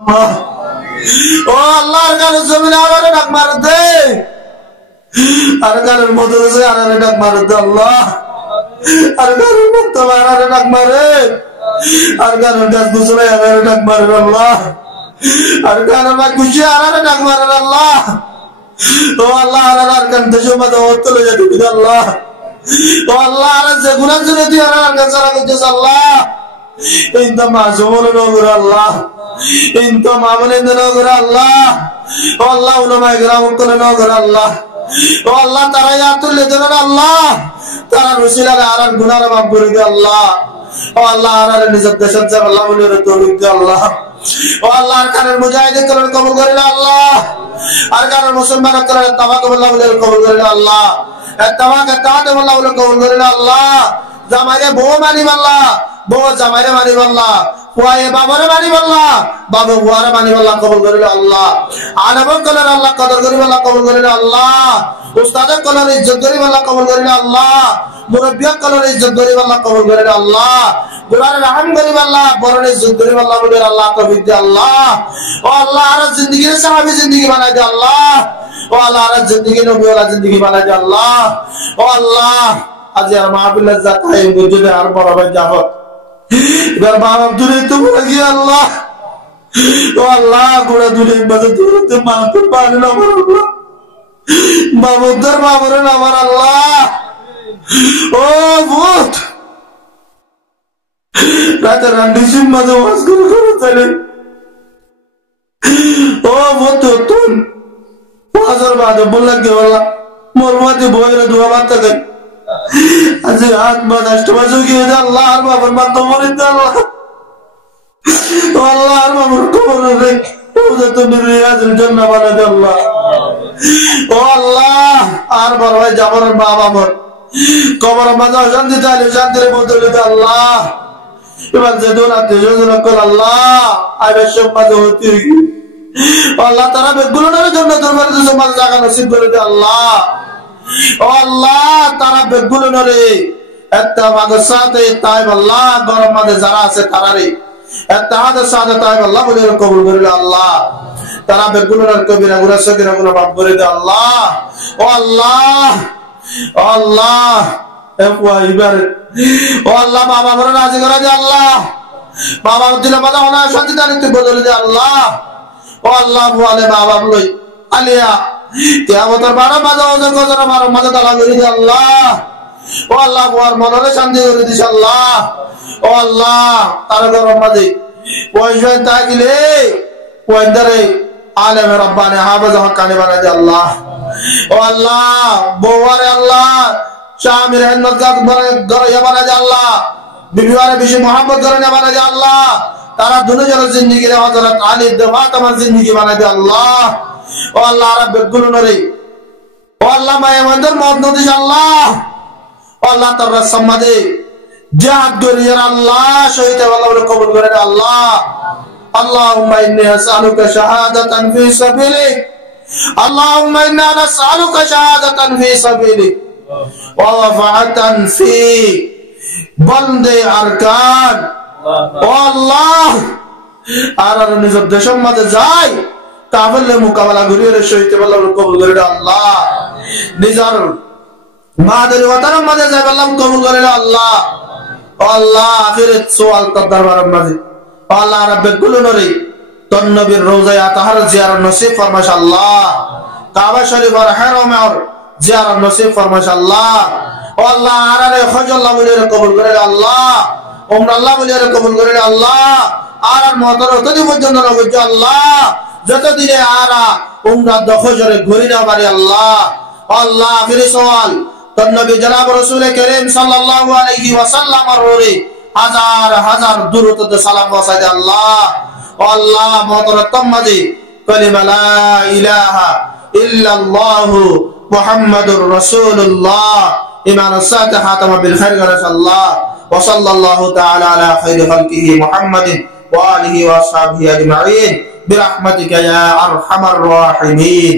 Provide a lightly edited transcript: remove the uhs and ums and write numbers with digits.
ও আল্লাহর কাছে জমিনে আবারে ডাক মার দে, আর কারোর মদরসে আরে ডাক মার দে আল্লাহ, আর কারোর মুক্তবা আরে ডাক মারে, আর কারোর গাছ গুছলে আরে ডাক মারে আল্লাহ, আর কারোর মা খুশি আরে ডাক মারে আল্লাহ। ও আল্লাহ আর কান দেশে মত চলে যেতে দিন আল্লাহ। ও আল্লাহ আর যে গুনাহ জুড়ে দিয়ে আর কান সারা করতেছ আল্লাহ, ইনতা মাসুমুল নগর আল্লাহ, ইনতা মামুলিন নগর আল্লাহ। ও আল্লাহ উলামায়ে কেরাম কোন নগর আল্লাহ। ও আল্লাহ তারা ইয়াতুল দেন আল্লাহ, তারা রসিলারে আর গুনাহ মাফ করে দে আল্লাহ। ও আল্লাহ আর নিজের দেশের যে আল্লাহ বলির তৌফিক দে আল্লাহ। ও আল্লাহ আর কানের মুজাহিদিন করেন কবুল করেন আল্লাহ, আর কানের মুসলমান করেন তাওয়াক আল্লাহ বলির কবুল করেন আল্লাহ, তাওয়াক তাআত আল্লাহ বলির কবুল করেন আল্লাহ। জামাইরে বউ মানি আল্লাহ, বউ জামাইরে মানি আল্লাহ, ফুয়ায়ে বাবারে মানি আল্লাহ, বাবা বুয়ারে মানি আল্লাহ কবুল করেন আল্লাহ। আনবর কলের আল্লাহ কদর করিম আল্লাহ কবুল করেন আল্লাহ। উস্তাদের কলের ইজ্জত করিম আল্লাহ কবুল করেন আল্লাহ। মুরব্বিয়ার কলের ইজ্জত করিম আল্লাহ কবুল করেন আল্লাহ। গুনার রহম করিম আল্লাহ, বড়র ইজ্জত করিম আল্লাহ বলেন আল্লাহ তৌফিক দে আল্লাহ। ও আল্লাহ আর জিন্দেগির সাহাবী জিন্দেগি বানাই দে আল্লাহ। ও আল্লাহ আর জিন্দেগি নবী ওয়ালা জিন্দেগি বানাই দে আল্লাহ। ও আল্লাহ আজ আর মাহফিলের জাতাই বুঝতে আর বড় ভাই জাফর এবার বাবা দূরে তো বলে গিয়ে আল্লাহ। ও আল্লাহ গোড়া দূরে বাজে দূরে মানতে পারে না আমার আল্লাহ, বাবুদের বাবরে না আমার আল্লাহ। ও ভূত রাতে রান্ডিসির মাঝে ওয়াজ করে করে চলে। ও ভূত তুন ওয়াজের বাদে বললা কি বললা মোর মাঝে বইরে দোয়া বার্তা দেন আজ রাত বাদ 8টা বাজে গিয়ে আল্লাহ আর বাবার মাথা মরে দে আল্লাহ। ও আল্লাহ আর বাবার কবরে রে তুমি রিয়াজুল জান্নাহ বানাই দে আল্লাহ। ও আল্লাহ আর বড় ভাই জাবরের বাবা মর কবরের মাঝে শান্তি চাইলে শান্তির বদলে দে আল্লাহ। এবার যে দোনাতে যোজনা কর আল্লাহ আইবে সম্মাদ হতে আল্লাহ তারা বেগুলোর জন্য দরবারে সমাজ জায়গা নসিব করে দে আল্লাহ। ও আল্লাহ তারা বেগুলোরে একটা মাদের সাথে তাই আল্লাহ গরম মাঝে যারা আছে তারারে একটা হাতের সাথে তাই আল্লাহ বলে কবুল করে দে আল্লাহ। তারা বেগুলোর কবিরা গুনাহ সগীরা গুনাহ মাফ করে দে আল্লাহ। ও আল্লাহ ও আল্লাহ ও আল্লাহ বাবা বলে রাজি করে দে আল্লাহ, বাবা দিলে বাধা হনা শান্তি দানিতে বদলে দে আল্লাহ। ও আল্লাহ বলে বাবা বলই আলিয়া কিয়ামতের বারো বাজে ওজন গজরা বারো মাঝে দালা করে দে আল্লাহ। ও আল্লাহ বুয়ার মনরে শান্তি করে দিস আল্লাহ। ও আল্লাহ তার গরম মাঝে পয়সা তাকিলে পয়দারে আলেম রব্বানি হাফেজ হক্কানি বানাই দে আল্লাহ। ও আল্লাহ বউয়ারে আল্লাহ শামির হিম্মত গাত বানাই দে আল্লাহ, বিবিওয়ারে বেশি মোহাম্মত করে বানাই দে আল্লাহ। তারা দুনিয়ার জিন্দেগি রে হযরত আলী দেওয়া তোমার জিন্দেগি বানাই দে আল্লাহ। ও আল্লাহ রাব্বে গুলনরে ও আল্লাহ মায়ামদের মত নদিস আল্লাহ। ও আল্লাহ তার সম্মাদে জিহাদ করিয়ার আল্লাহ শহীদ আল্লাহ কবুল করে আল্লাহ। اللهم إني أسألك شهادة في سبيلك، اللهم إنا نسألك شهادة في سبيلك ووفاة في بلد أركان। والله আর নিজের দেশের মধ্যে যাই তাহলে মোকাবেলা করিয়ে শহীদ আল্লাহ কবুল করে আল্লাহ। নিজের মাদের ওয়াতানের মধ্যে যাই আল্লাহ কবুল করে আল্লাহ। আল্লাহ আখিরাত সওয়াল কর দরবারের মাঝে আল্লাহ রাব্বে কুলুনরে তোর নবীর রওজায়ে আতহার জিয়ারত নসিব ফরমাশ আল্লাহ। কাবা শরীফের হারামের জিয়ারত নসিব ফরমাশ আল্লাহ। ও আল্লাহ আরারে হজ আল্লাহ বলিরে কবুল করে আল্লাহ, উমরা আল্লাহ বলিরে কবুল করে আল্লাহ। আর মহতর অতদি পর্যন্ত নগজ আল্লাহ যতদিনে আরা উমরা দখজরে ঘুরি না পারি আল্লাহ। আল্লাহ আখিরি সওয়াল তোর নবী জনাব রাসূল করিম সাল্লাল্লাহু আলাইহি ওয়াসাল্লাম এর হাজার হাজার দুরূদ সালাম বসাই দে আল্লাহ। ও আল্লাহ মহতরতম মাঝে কালিমা লা ইলাহা ইল্লাল্লাহু মুহাম্মাদুর রাসূলুল্লাহ ইমান সাথে হাতামা বিল খাইর আল্লাহ। ওয়া সাল্লাল্লাহু তাআলা আলা খাইরি খালকিহি মুহাম্মাদিন ওয়া আলিহি ওয়া আসহাবিহি আজমাইন বিরহমাতিকা ইয়া আরহামার রাহিমিন।